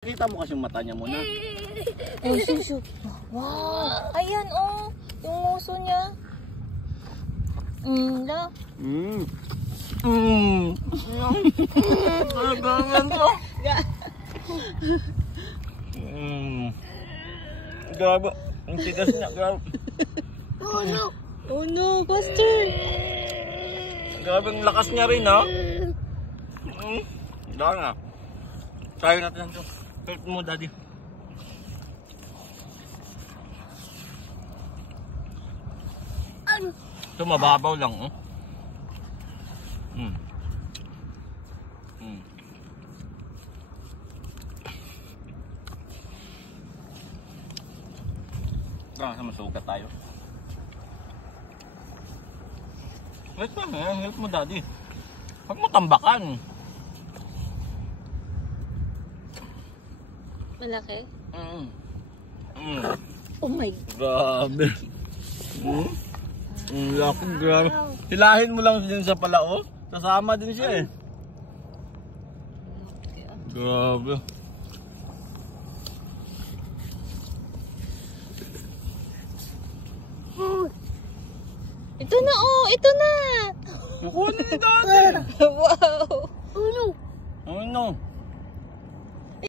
Kita mo kasi yung mata niya muna. Oh, susu. Wow. Ayan, oh. Yung muso niya. La. Ganyan to. Grabe. Ang tigas niya. Grabe. Oh no. Oh no, Buster. Grabe ang lakas niya rin, ha? Dahil nga. Tayo natin ito. Help mo, daddy. Ito mababaw lang, oh. Sa masugat tayo. Wait lang, help mo, daddy. Huwag mo tambakan. Malaki? Oh my God. Grabe. Laki, grabe. Hilahin mo lang din sa palao. Kasama din siya, eh. Grabe. Ito na, oh. Ito na. Kukuha na ni daddy. Wow. Oh no. Oh no.